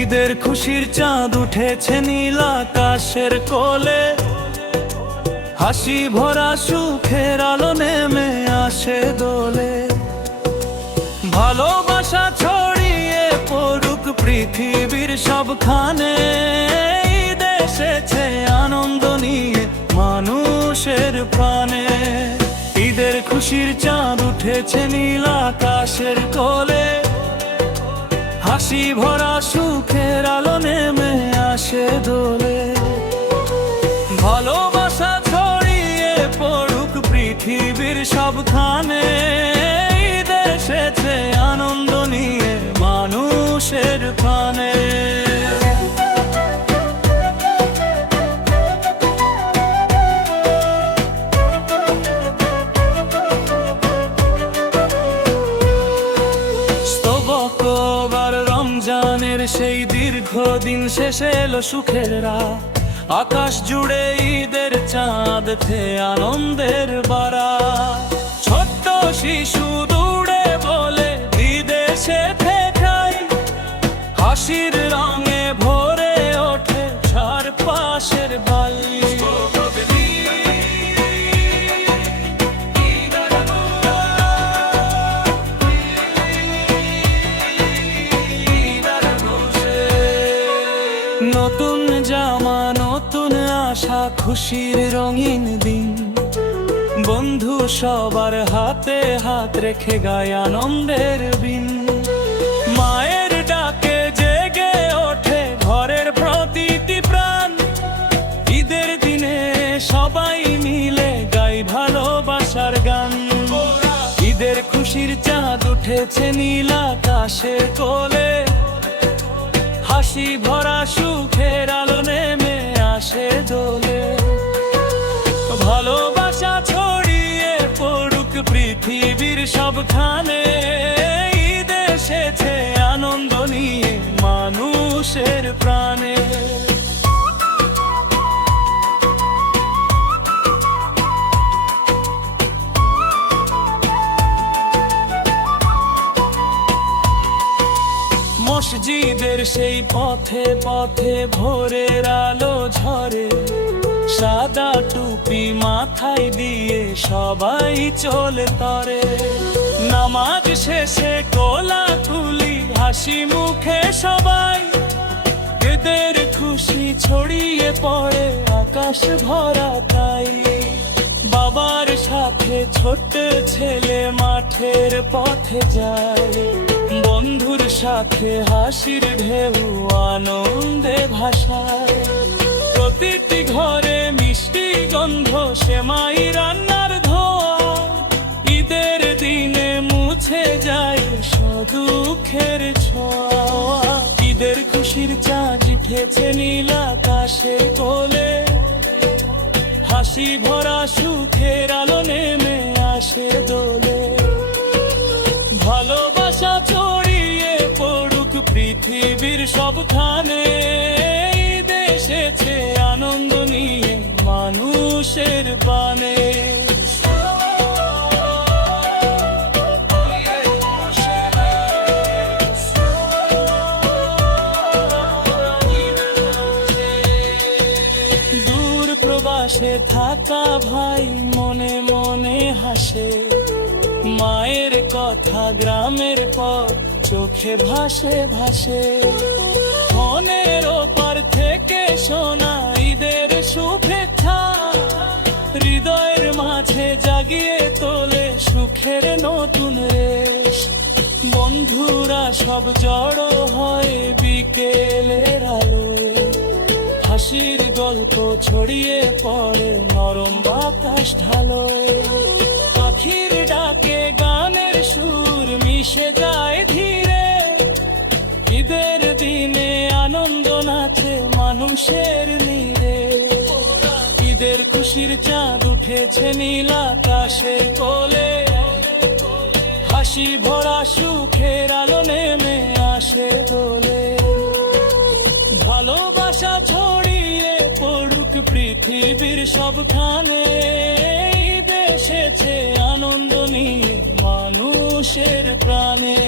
ঈদের খুশির চাঁদ উঠেছে নীল আকাশের কোলে, হাসি ভরা সুখের আলো নেমে আসে দোলে। ভালোবাসা ছড়িয়ে পড়ুক পৃথিবীর সবখানে, ঈদ এসেছে আনন্দ নিয়ে মানুষের প্রাণে। ঈদের খুশির চাঁদ উঠেছে নীল আকাশের কোলে, হাসি ভরা সুখের আলো নেমে আসে দোলে। ভালোবাসা ছড়িয়ে পড়ুক পৃথিবীর সবখানে, ঈদ এসেছে আনন্দ নিয়ে মানুষের প্রাণে। রমজানের সেই দীর্ঘদিন শেষে এলো সুখের রাত, আকাশ জুড়ে ঈদের চাঁদ থে আনন্দের বারাত। ছোট্ট শিশু দৌড়ে বলে বিদেশে থেকাই, হাসির রঙে ভরে ওঠে চারপাশের বালি। নতুন জামা নতুন আশা খুশির রঙিন দিন, বন্ধু সবার হাতে হাত রেখে গায় আনন্দের বিন। মায়ের ডাকে জেগে ওঠে ঘরের প্রতিটি প্রাণ, ঈদের দিনে সবাই মিলে গাই ভালোবাসার গান। ঈদের খুশির চাঁদ উঠেছে নীল আকাশের কোলে, হাসি ভরা সুখের আলো নেমে আসে দোলে। ভালোবাসা ছড়িয়ে পড়ুক পৃথিবীর সবখানে, ঈদ এসেছে আনন্দ নিয়ে মানুষের প্রাণে। মসজিদের সেই পথে পথে ভোরের আলো ঝরে, সাদা টুপি মাথায় দিয়ে সবাই চলে তরে। নামাজ শেষে কোলাকুলি হাসি মুখে সবাই, ঈদের খুশি ছড়িয়ে পড়ে আকাশ ভরা তাই। বাবার সাথে ছোট্ট ছেলে মাঠের পথে যায়, বন্ধুর সাথে হাসির ঢেউ আনন্দে ভাসায়। প্রতিটি ঘরে মিষ্টি গন্ধ সেমাই রান্নার ধোয়া, ঈদের দিনে মুছে যায় দুঃখের ছোঁয়া। ঈদের খুশির চাঁদ উঠেছে নীল আকাশের কোলে, হাসি ভরা সুখের আলো নেমে আসে দোলে। ভালোবাসা ছড়িয়ে পড়ুক পৃথিবীর সবখানে, ঈদ এসেছে আনন্দ নিয়ে মানুষের প্রাণে। দূর প্রবাসে থাকা ভাই মনে মনে হাসে, মায়ের কথা গ্রামের পর চোখে ভাসে ভাসে। মনের ওপার থেকে শোনা ঈদের শুভেচ্ছা, হৃদয়ের মাঝে জাগিয়ে তোলে সুখের নতুন রেশ। বন্ধুরা সব জড়ো হয় বিকেলের আলোয়, হাসির গল্প ছড়িয়ে পড়ে নরম বাতাস ঢালোয়। পাখির ডাকে গানের সুর মিশে যায় ধীরে, ঈদের দিনে আনন্দ নাচে মানুষের নীড়ে। ঈদের খুশির চাঁদ উঠেছে নীল আকাশের কোলে, হাসি ভরা সুখের আলো নেমে আসে দোলে। ভালোবাসা ছড়িয়ে পড়ুক পৃথিবীর সবখানে ঈদ এসেছে আনন্দ নিয়ে মানুষের প্রাণে।